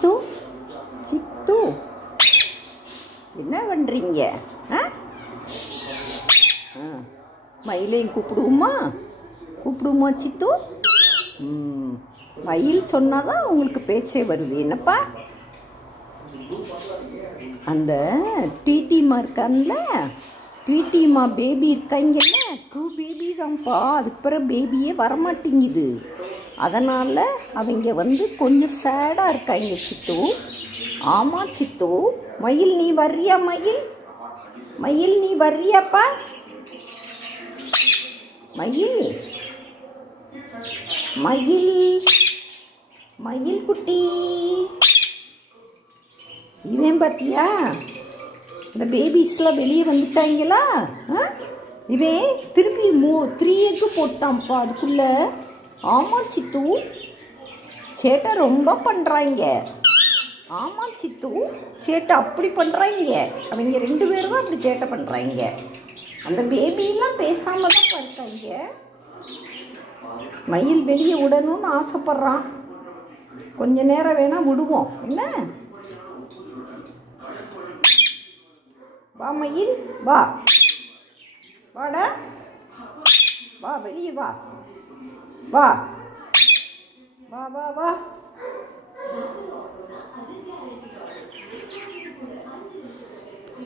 சித்து சித்து என்ன பண்ணுறீங்க? மயிலையும் கூப்பிடுவோமா சித்து? மயில் சொன்னாதான் உங்களுக்கு பேச்சே வருது. என்னப்பா அந்த டிடிமா இருக்கான்ல, டிடிமா பேபி இருக்காங்கல்ல, 2 பேபி தான்ப்பா. அதுக்கு பிறகு பேபியே வரமாட்டேங்குது. அதனால் அவங்க கொஞ்சம் சேடாக இருக்காங்க சித்து. ஆமாம் சித்து. மயில் நீ வர்றியா? மயில் நீ வர்றியாப்பா? மயில் குட்டி இவன் பார்த்தியா? இந்த பேபிஸ்லாம் வெளியே வந்துட்டாங்களா? இவன் திருப்பி 3 எக்கு போட்டான்ப்பா அதுக்குள்ள. ஆமாம் சித்து, சேட்டை ரொம்ப பண்ணுறாங்க. ஆமாம் சித்து, சேட்டை அப்படி பண்ணுறாங்க. அவங்க 2 பேரும் தான் அப்படி சேட்டை பண்ணுறாங்க. அந்த பேபியெல்லாம் பேசாமல் தான் இருக்காங்க. மயில் வெளியே விடணும்னு ஆசைப்பட்றான். கொஞ்ச நேரம் வேணால் விடுவோம். என்ன? வா மயில், வாடா, வா வெளியே வா.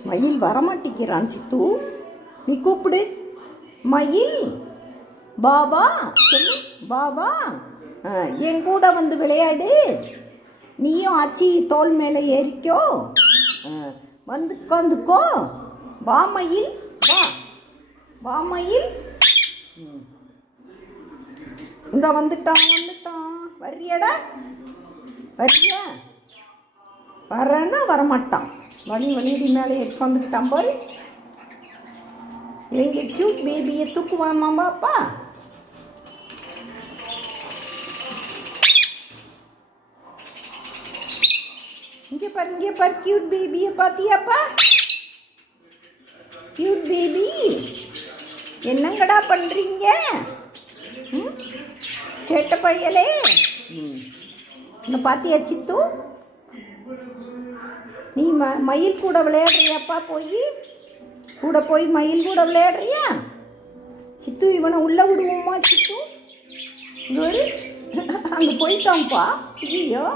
மயில் வரமாட்டேங்கிறான் சித்து. நீ கூப்பிடு. மயில் பாபா சொல்லு. பாபா என் கூட விளையாடு. நீயும் ஆச்சி தோல் மேலே ஏறிக்கோ. உட்காந்துக்கோ. வா மயில், வா மயில். இந்த வந்துட்டான். வர்றியாடா? வர்றியா? வரேன்னா வரமாட்டான். வலியடி மேலே உட்காந்துக்கிட்டான் பாரு. இவங்க கியூட் பேபியை தூக்குவாமாப்பா. இங்கே பாரு கியூட் பேபியை பார்த்தியாப்பா? கியூட் பேபி என்னங்கடா பண்ணுறீங்க? சேட்டை பையலே. என்ன பார்த்தியா சித்து? நீ மயில் கூட விளையாடுறியாப்பா? போய் மயில் கூட விளையாடுறியா சித்து? இவனை உள்ளே விடுவோமா சித்து? அங்கே போயிட்டான்ப்பா. ஐயோ,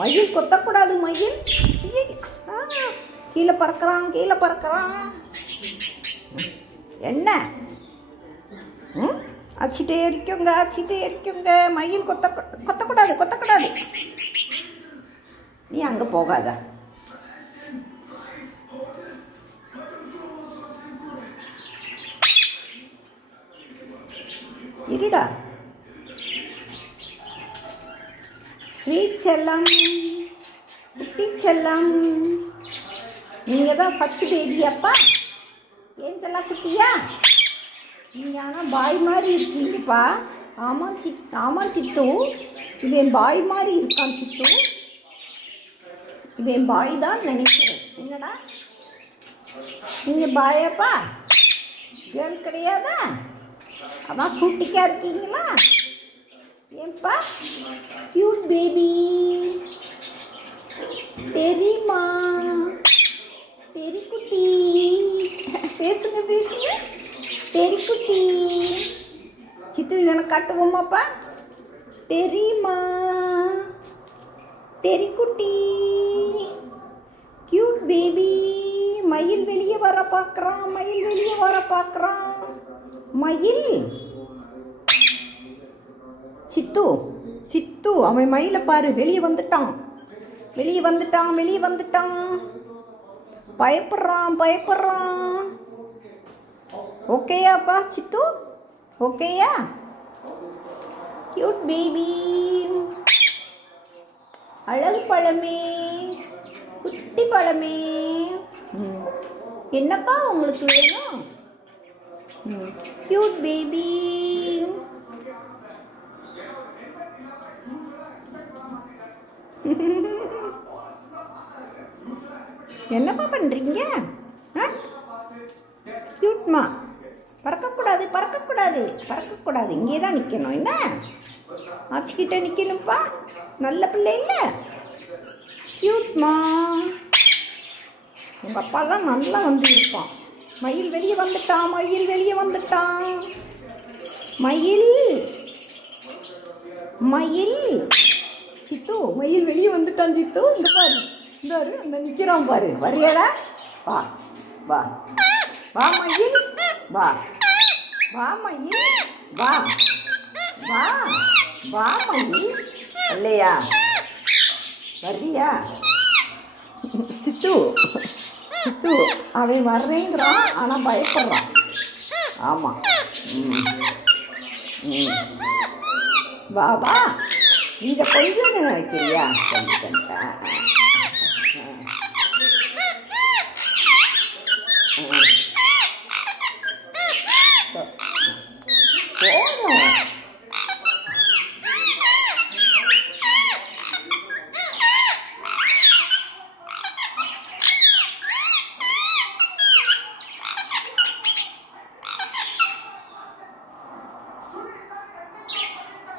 மயில் கொத்தக்கூடாது. மயில் கீழே பறக்கிறான். என்ன? அச்சிட்டே இருக்குங்க. மயில் கொத்தக்கூடாது. நீ அங்கே போகாத. இருடா. ஸ்வீட் செல்லம், குட்டி செல்லம், நீங்கள் தான் ஃபஸ்ட்டு பேபியாப்பா? ஏன் செல்லா குட்டியா? நீங்கள் ஆனால் பாய் மாதிரி இருக்கீங்கப்பா. ஆமாம் சித்து. இவன் பாய் மாதிரி இருக்கான் சித்து. இவன் பாய் தான் நினைக்கிறேன். என்னடா நீங்கள் பாயாப்பா? கேர்ள் கிடையாதா? அதான் சூட்டிக்கா இருக்கீங்களா? ஏன்பா? கியூட் பேபி தெரியுமா? தெரி குட்டி பேசுங்க. தெரி குட்டி சித்து இவனை காட்டுவோமாப்பா? தெரியுமா? தெரி குட்டி கியூட் பேபி. மயில் வெளியே வர பார்க்குறான். மயில் சித்து அவன் மயிலை பாரு. வெளியே வந்துட்டான். பயப்படுறான். ஓகேயாப்பா சித்து? ஓகேயா? கியூட் பேபி, அழகு பழமே, குட்டி பழமே. என்னப்பா உங்களுக்கு வேணும்? Cute baby. என்னப்பா பண்ணுறீங்க? கியூட்மா. பறக்கக்கூடாது. இங்கே தான் நிற்கணும். என்ன ஆச்சுக்கிட்ட நிற்கணும்ப்பா. நல்ல பிள்ளை இல்லை? குட்மா. உங்கள் அப்பாலாம் நல்லா வந்து இருப்பான். மயில் வெளியே வந்துட்டான், மயில் வெளியே வந்துட்டான். மயில் மயில் சித்து, மயில் வெளியே வந்துட்டான் சித்து. இந்த பாரு, இந்த அந்த நிற்கிறான் பாரு. வரியாடா? வா வா வா மயில், வா வா மயில், வா வா வா மயில். இல்லையா? வர்றியா? சித்து சித்து அவன் வர்றேங்கிறான், ஆனால் பயப்படுறான். ஆமாம். வா வா. இதை கொஞ்சம் நினைக்கிறியா? கொஞ்சம் போதும்.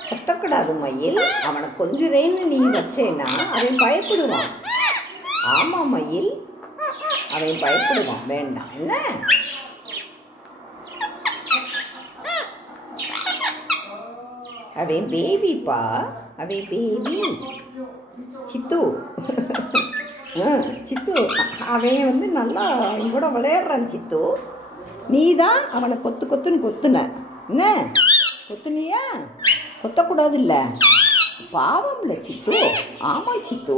கத்தக்கூடாது மயில். அவனை கொஞ்சுறேன்னு நீ வச்சேன்னா அவன் பயப்படுவான். ஆமாம் மயில், அவன் பயப்படுவான். வேண்டாம். என்ன? அவன் பேபிப்பா, அவன் பேபி. சித்து சித்து அவன் வந்து நல்லா அவன் கூட விளையாடுறான். சித்து, நீ தான் அவனை கொத்து கொத்துன்னு கொத்துன. என்ன கொத்துனியா? கொத்தக்கூடாது இல்லை, பாவம் இல்லை சித்து. ஆமாம் சித்து,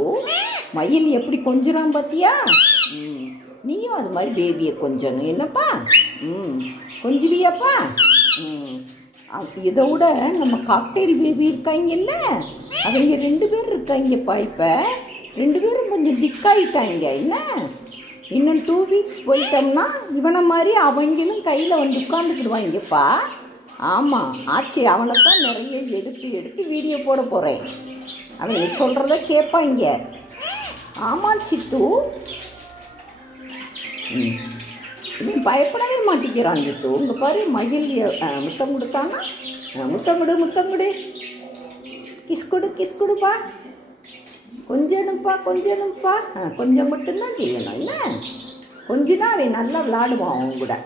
மயில் எப்படி கொஞ்சுறான் பார்த்தியா? நீயும் அது மாதிரி பேபியை கொஞ்சணும். என்னப்பா? கொஞ்சுவியாப்பா? இதை விட நம்ம காக்டெயில் பேபி இருக்காங்கல்ல, அவங்க 2 பேர் இருக்காங்கப்பா. இப்போ 2 பேரும் கொஞ்சம் டிக்காயிட்டாங்க. என்ன, இன்னும் 2 வீக்ஸ் போயிட்டோம்னா இவனை மாதிரி அவங்களும் கையில் வந்து உட்காந்துக்கிடுவாங்கப்பா. ஆமாம் ஆச்சு. அவனை தான் நிறைய எடுத்து எடுத்து வீடியோ போட போகிறேன். அவங்க சொல்கிறத கேட்பாங்க. ஆமாம் சித்து. இவன் பயப்படவே மாட்டேங்கிறான் சித்து. உங்கள் பாரு, மயில் முத்தம் கொடுத்தானா? முத்தங்குடு முத்தங்குடு. கிஸ் கொடு கிஸ் கொடுப்பா. கொஞ்சணும்ப்பா கொஞ்சணும்ப்பா. கொஞ்சம் மட்டும்தான் செய்யணும். என்ன கொஞ்சம் தான் அவன் நல்லா விளாடுவான் அவங்க கூட.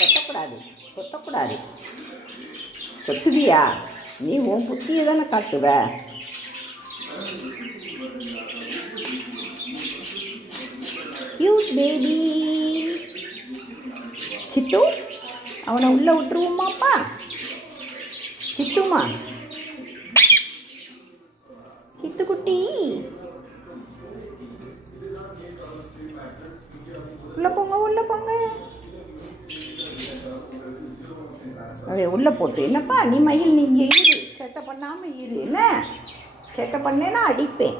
கொத்தக்கூடாது கொத்தக்கூடாது. கொத்துவியா? நீ உன் புத்தியை தானே காட்டுவ. Cute baby. சித்து, அவனை உள்ளே விட்டுருவோமாப்பா? சித்துமா, சித்துக்குட்டி, உள்ள போங்க உள்ள போங்க. அவன் உள்ளே போட்டு. என்னப்பா நீ மயில், நீ இங்கே இரு, சேட்டை பண்ணாமல் இரு. என்ன சேட்டை பண்ணேன்னா அடிப்பேன்.